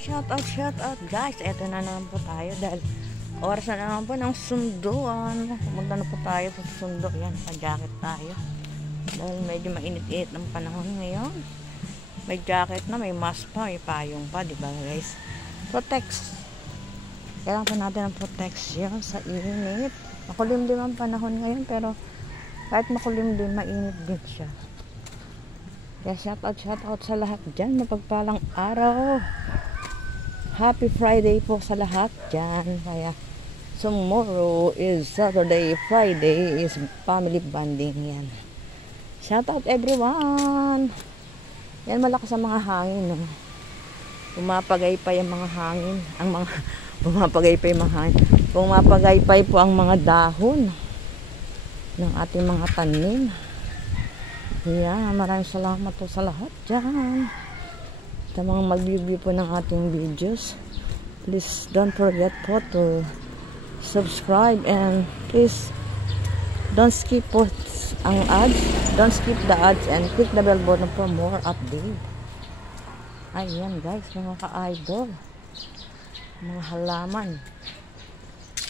Shout out guys. Eto na naman po tayo dahil oras na naman po ng sunduan. Pumunta na po tayo sa sundo. Yan, pa-jacket tayo. Dahil medyo mainit-init ng panahon ngayon. May jacket na, may mask pa, may payong pa, di ba guys? Protex. Kailangan po natin ng protection sa init. Makulimlim ang panahon ngayon pero kahit makulimlim, mainit din siya. Kaya shout out sa lahat dyan. Mapagpalang araw. Happy Friday po sa lahat dyan. Kaya tomorrow is Saturday, Friday is family bonding yan. Shout out everyone. Yan, malakas ang mga hangin. No? Pumapagaypay ang mga hangin. Pumapagaypay ang mga hangin. Pumapagaypay po ang mga dahon ng ating mga tanim. Yeah, maraming salamat po sa lahat dyan. Sa mga mag-view po ng ating videos. Please don't forget po to subscribe and please don't skip po ang ads. Don't skip the ads and click the bell button for more update. Ayan guys, mga ka-idol. Mga halaman.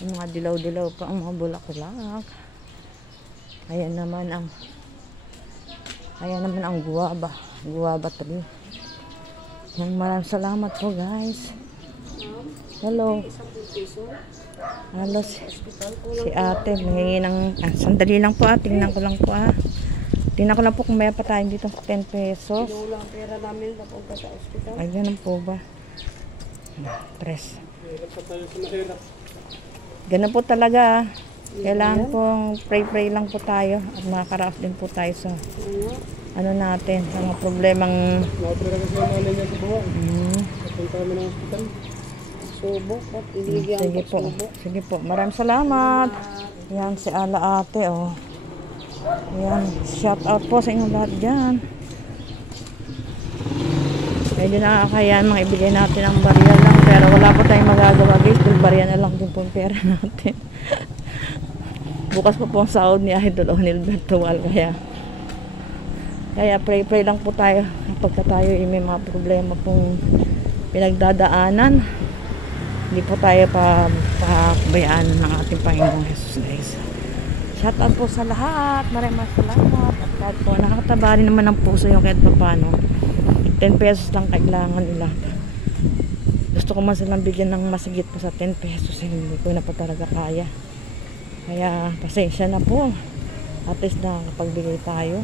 Mga dilaw-dilaw pa ang mga bulaklak. Ayan naman ang guava tree. Yan, maraming salamat po guys. Hello. Hello si ate. Nangingi ng sandali lang po tingnan ko lang po Tingnan ko lang po kung may pa tayo dito 10 pesos. Kinulang pera namin papunta sa ospital. Ay, ganun po ba? Tres. Ganun po talaga. Kailangan pong pray lang po tayo at makakaraos din po tayo sa ano natin, sa mga problemang subok at iligyan. Sige po, maraming salamat. Yan si Ala ate yan, shout out po sa inyong lahat dyan. Medyo nakakayan mga ibigay natin ang barya lang pero wala po tayong magagawa guys dahil barya na lang din po ang pera natin. Bukas po ang sahod ni Idol Nilberto Wal kaya pray lang po tayo kapag tayo may mga problema pong pinagdadaanan. Hindi po tayo pabayaan ng ating Panginoong Jesus guys. Shout out po sa lahat. Maraming salamat. At kahit po nakakataba rin naman ang puso yung kahit pa paano. 10 pesos lang kailangan nila. Gusto ko man silang bigyan ng masigit po sa 10 pesos. Hindi ko na pa talaga kaya. Kaya pasensya na po. At least nakapagbigay tayo.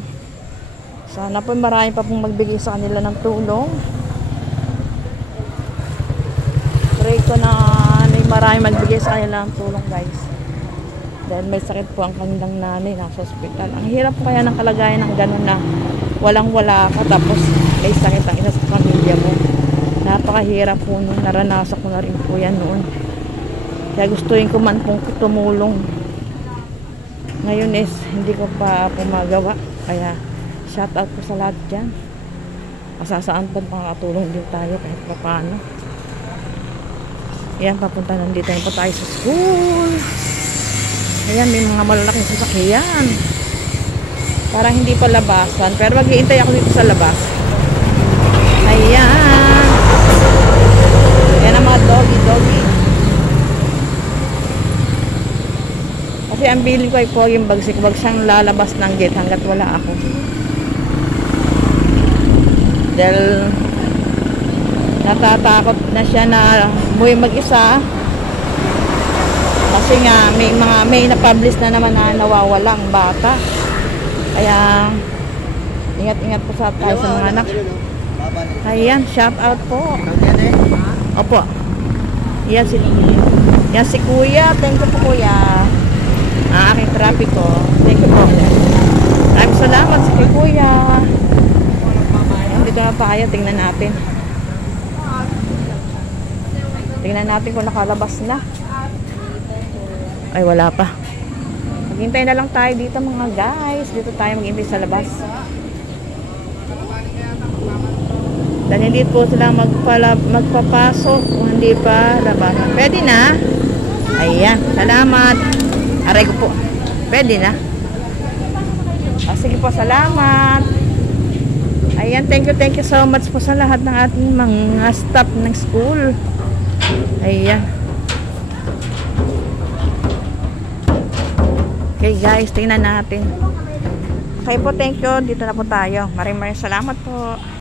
Sana po marami pa pong magbigay sa kanila ng tulong. Pray ko na marami magbigay sa kanila ng tulong guys. Dahil may sakit po ang kanilang nanay nasa ospital. Ang hirap po kaya ng kalagayan ng ganun na walang-wala ka tapos may sakit ang isa sa pamilya mo. Napakahirap po nun. Naranasan ko na rin po yan noon. Kaya gustuin ko man pong tumulong. Ngayon is hindi ko pa pumagawa. Kaya shout out po sa lahat dyan. Masasaan po makakatulong din tayo kahit pa paano. Ayan, papunta nandito po tayo sa school. Ayan, may mga malalaking sasakyan. Parang hindi pa labasan. Pero mag-iintay ako dito sa labas. Ayan. Ayan ang mga doggy. Kasi ang bilin ko ay po yung bagsik. Wag siyang lalabas ng gate hanggat wala ako. Dahil natatakot na siya na umuwi mag-isa. Kasi nga may na-publish na naman na nawawalang bata. Kaya ingat-ingat po sa tayo sa mga anak. Ayan, shout out po. Opo. Yan si Kuya. Thank you po Kuya. Ang aking traffic ko. Thank you po. Maraming salamat si Kuya. Dito na tayo. Tingnan natin. Tingnan natin kung nakalabas na. Ay, wala pa. Maghintay na lang tayo dito mga guys. Dito tayo maghintay sa labas. Dahil hindi po sila magpapasok kung hindi pa labasan. Pwede na. Ayan. Salamat. Aray ko po. Pwede na. Sige po. Salamat. Ayan, thank you so much po sa lahat ng ating mga staff ng school. Ayan. Okay guys, tingnan natin. Okay po, thank you. Dito na po tayo. Maraming salamat po.